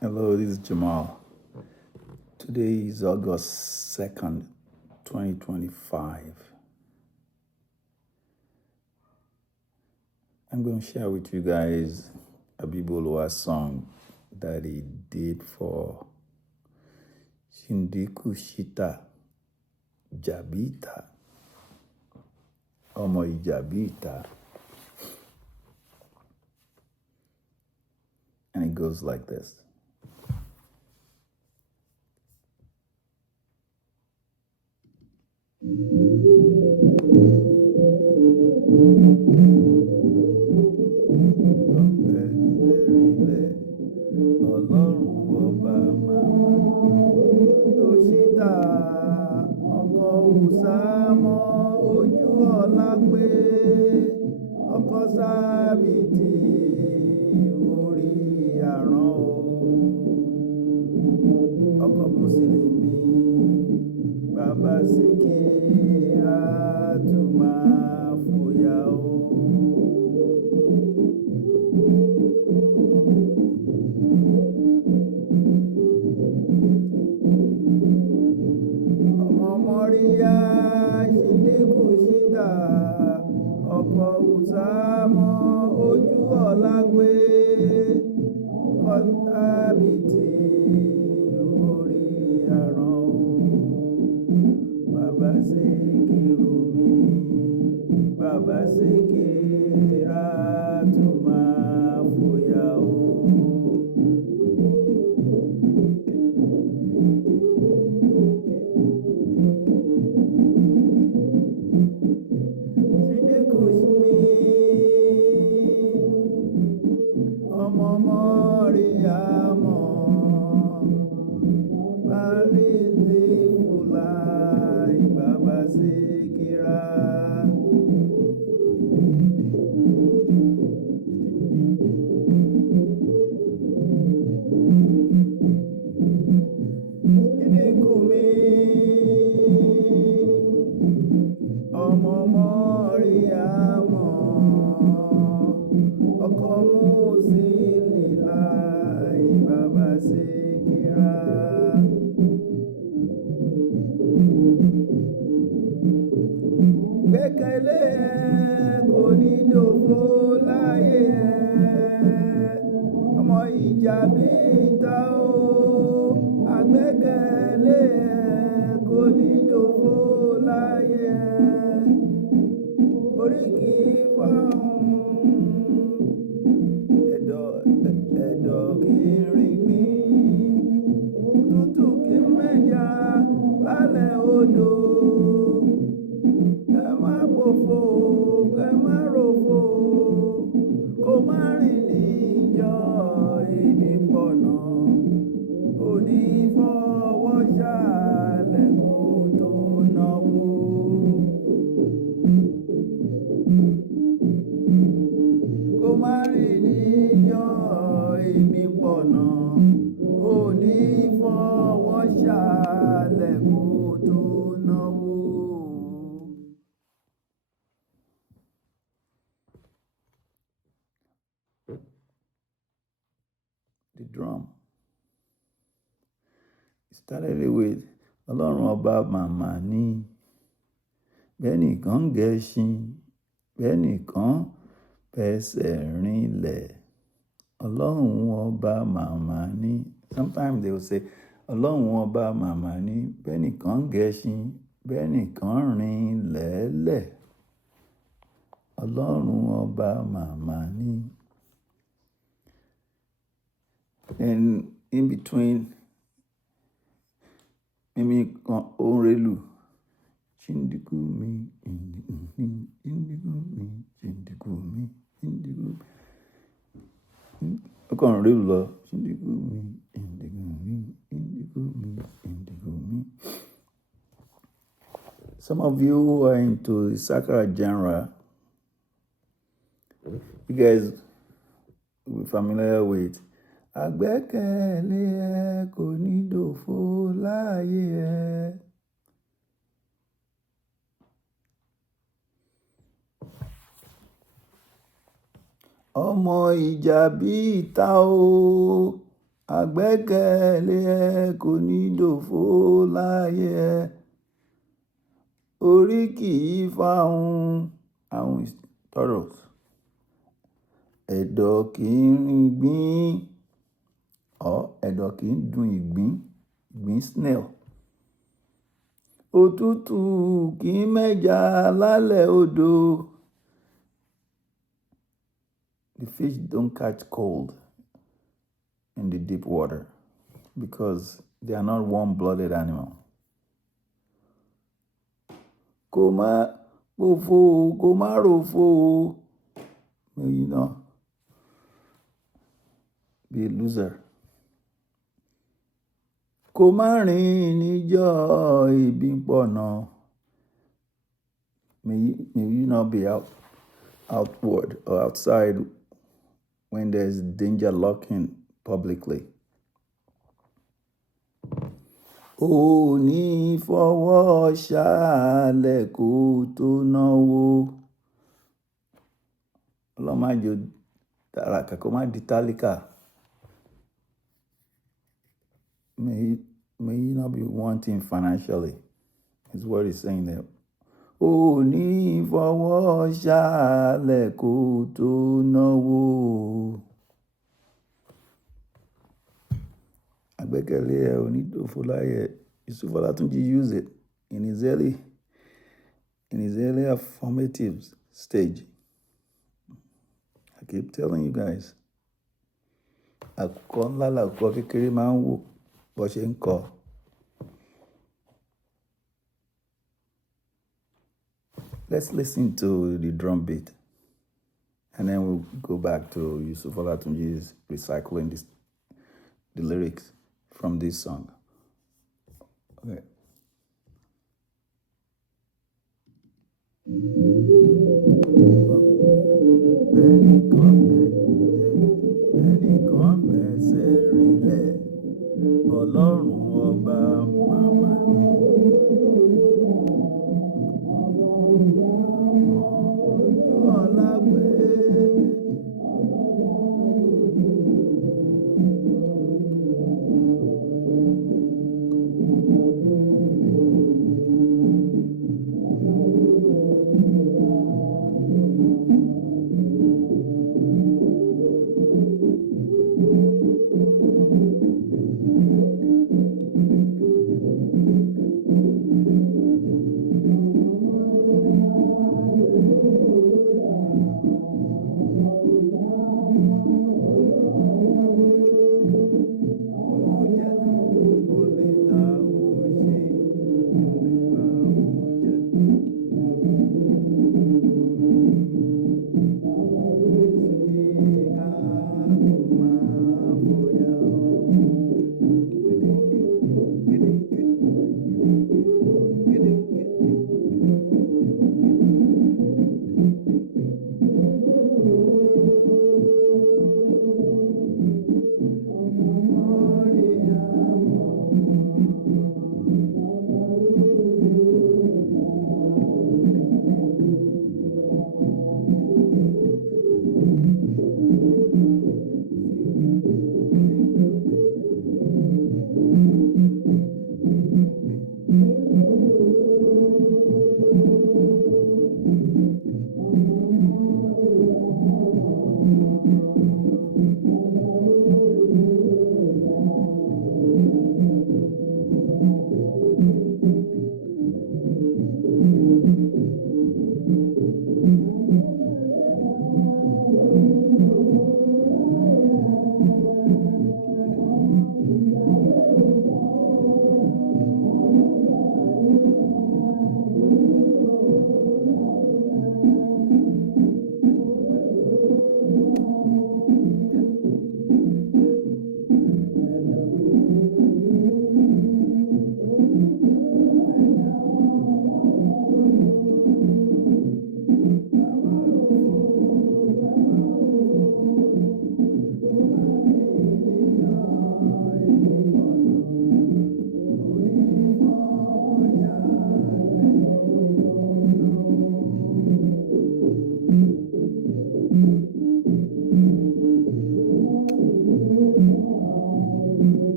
Hello, this is Jammal. Today is August 2nd, 2025. I'm going to share with you guys Abibu Oluwa's song that he did for Ṣhindiku Ṣhitta Jabita. Jabita. And it goes like this. Ọlọ́run ọba màmá tó ṣíta ọkọ̀ òsàmọ́ ojú ọ̀la pé ọkọ̀ sábìtì orí àrán o ọkọ̀ mùsùlùmí bàbá síkírà tún máa fòyà o. Mọ̀ríyá Ṣhindiku Ṣhitta ọkọ̀ òsàmọ́ ojú ọ̀la gbé kọ́tàbìtì orí àrán o bàbá síkírù mi bàbá síkírà tún máa fòyà o. Agbẹkẹle koni dòfo láyé ọmọ Jabita o Agbẹkẹle koni dòfo láyé orí kì í fọ́hùn ẹ̀dọ̀ kì í rìn gbìn tútù kì í mẹ́ja lálẹ́ odò. Kẹ má ròfo kó má rìn níjọ ibi pọ̀nà òní fọwọ́ ṣàlẹ̀ kó tó náwó. Kó má rìn níjọ ibi pọ̀nà òní fọwọ́ ṣàlẹ̀ kó tó náwó. The drum. It started with Ọlọ́run ọba màmá ní bẹ́nìkan gẹṣin bẹ́nìkan fẹsẹ̀ rinlẹ̀ Ọlọ́run ọba màmá ní. Sometimes they will say Ọlọ́run ọba màmá ní bẹ́nìkan gẹṣin bẹ́nìkan rinlẹ̀ẹ́lẹ̀ Ọlọ́run ọba màmá ní. And in between, Orelu, Ṣhindiku mi, Ṣhindiku mi, Ṣhindiku mi, Ṣhindiku. Orelu lọ, Ṣhindiku mi, Ṣhindiku mi, Ṣhindiku mi, Ṣhindiku mi. Some of you who are into the Sakara genre, you guys will be familiar with Agbẹkẹle koni dòfo láyé ọmọ Jabita o Agbẹkẹle kò ní dòfo láyé ẹ. Orí kì í fáhùn. Ahun is thorough. Ẹ̀dọ̀ kì í rìn gbín. Ẹ̀dọ̀ kì í dùn ìgbín snail. Òtútù kì í mẹ́ja lálẹ́ odò. The fish don't catch cold in the deep water because they are not warm-blooded animals. Kò má pòfo, kò má ròfo. You know, be a loser. Kò má rìn níjọ́ ebi ń pọ̀nà. May you not be outward or outside when there's danger lurking publicly. Ó ní fọwọ́ ṣàlẹ̀ kó tó náwó. Ọlọ́májò tàràkà kó má di tálíkà. May you not be wanting financially, is what he's saying there. Ó ní fọwọ́ ṣàlẹ̀ kó tó náwó. Agbẹkẹle ò ní dòfo láyé. Yusuf Olatunji used it in his earlier formative stage. I keep telling you guys. Àkùkọ ńlá làkùkọ kékeré máa ń wò bó ṣe ń kọ. Let's listen to the drum beat, and then we'll go back to Yusuf Olatunji's recycling the lyrics from this song. Okay. Ẹnìkan fẹsẹ̀ rinlẹ̀, Ọlọ́run ọba màmá ni. Ojú ọlá pé.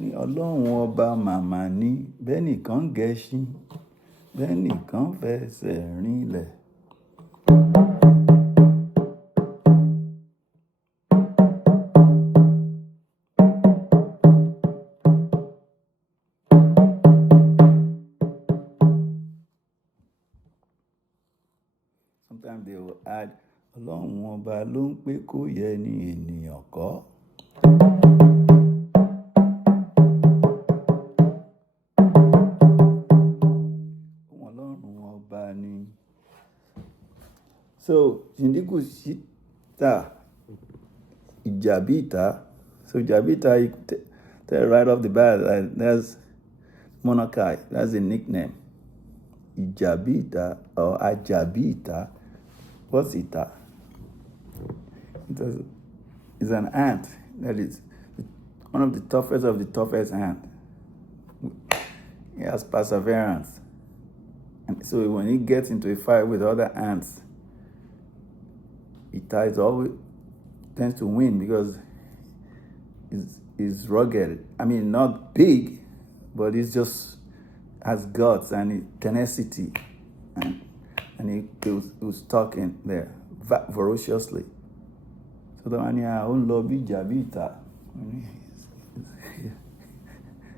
ní ọlọ́run ọba màmá ní bẹ́ẹ̀ nìkan gẹṣin bẹ́ẹ̀ nìkan fẹsẹ̀ rinlẹ̀. Sometimes they will add ọlọ́run ọba ló ń pé kó yẹ ní ènìyàn kọ́. Ọlọ́run ọba ni. So Ṣhindiku Ṣhitta Jabita. So Jabita, you tell right off the bat, that's monarchy. That's a nickname. Jabita or Ajabita. What's hitta? It's an ant that is one of the toughest ant. He has perseverance. And so when he gets into a fight with other ants, hitta always tends to win because he's rugged. I mean, not big, but he's just has guts and tenacity. And he was talking there ferociously. So the man here, Olobi Jabita,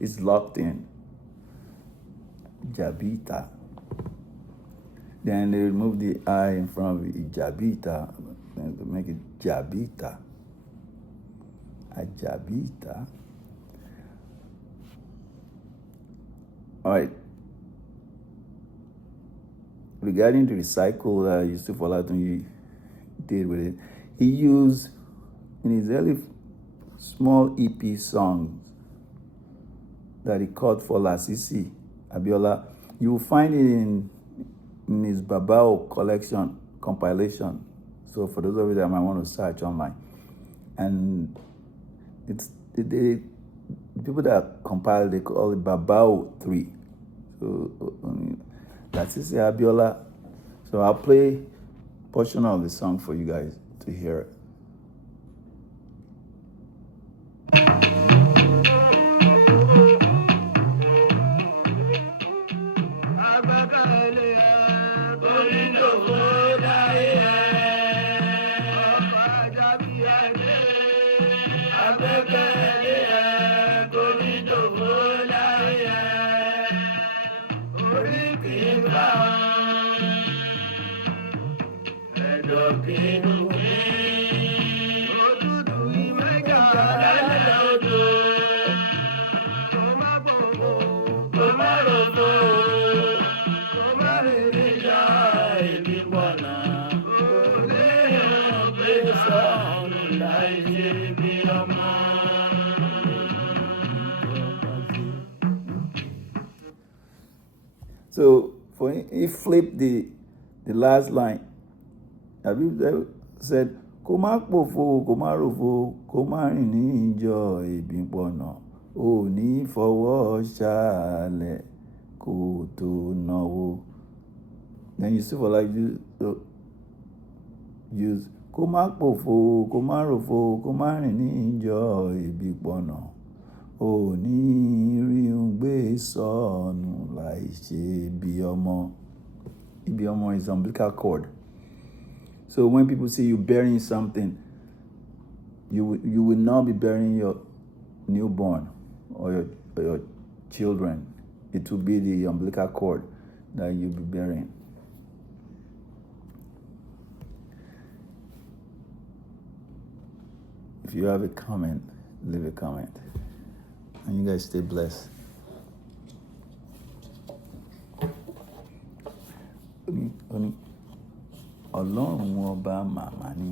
is locked in. Jabita. Then they remove the I in front of it, Jabita, to make it Jabita. A Jabita. All right. Regarding the recycle that Yusuf Olatunji did with it, he used in his early small EP songs that he called for Lasisi Abiola. You will find it in his Babao collection compilation. So for those of you that might want to search online, and it's the people that compiled, they call it Babao 3. So Lasisi Abiola. So I'll play a portion of the song for you guys to hear it. Agbẹkẹle So for he flipped the last line. Abibu said, "Kó má pòfo, kó má ròfo, kó má rìn ní ìjọ ìbípọ̀nà, ò ní fọwọ́ ṣàlẹ̀ kó tó náwó." Then you see for like use kó má pòfo, kó má ròfo, kó má rìn ní ìjọ ìbípọ̀nà, ò ní rí un gbé sọnù láì ṣe bí ọmọ. Ibi ọmọ is umbilical cord. So when people see you burying something, you will not be burying your newborn or your children. It will be the umbilical cord that you'll be burying. If you have a comment, leave a comment. And you guys stay blessed. Ọlọ́run ọba màmá ni.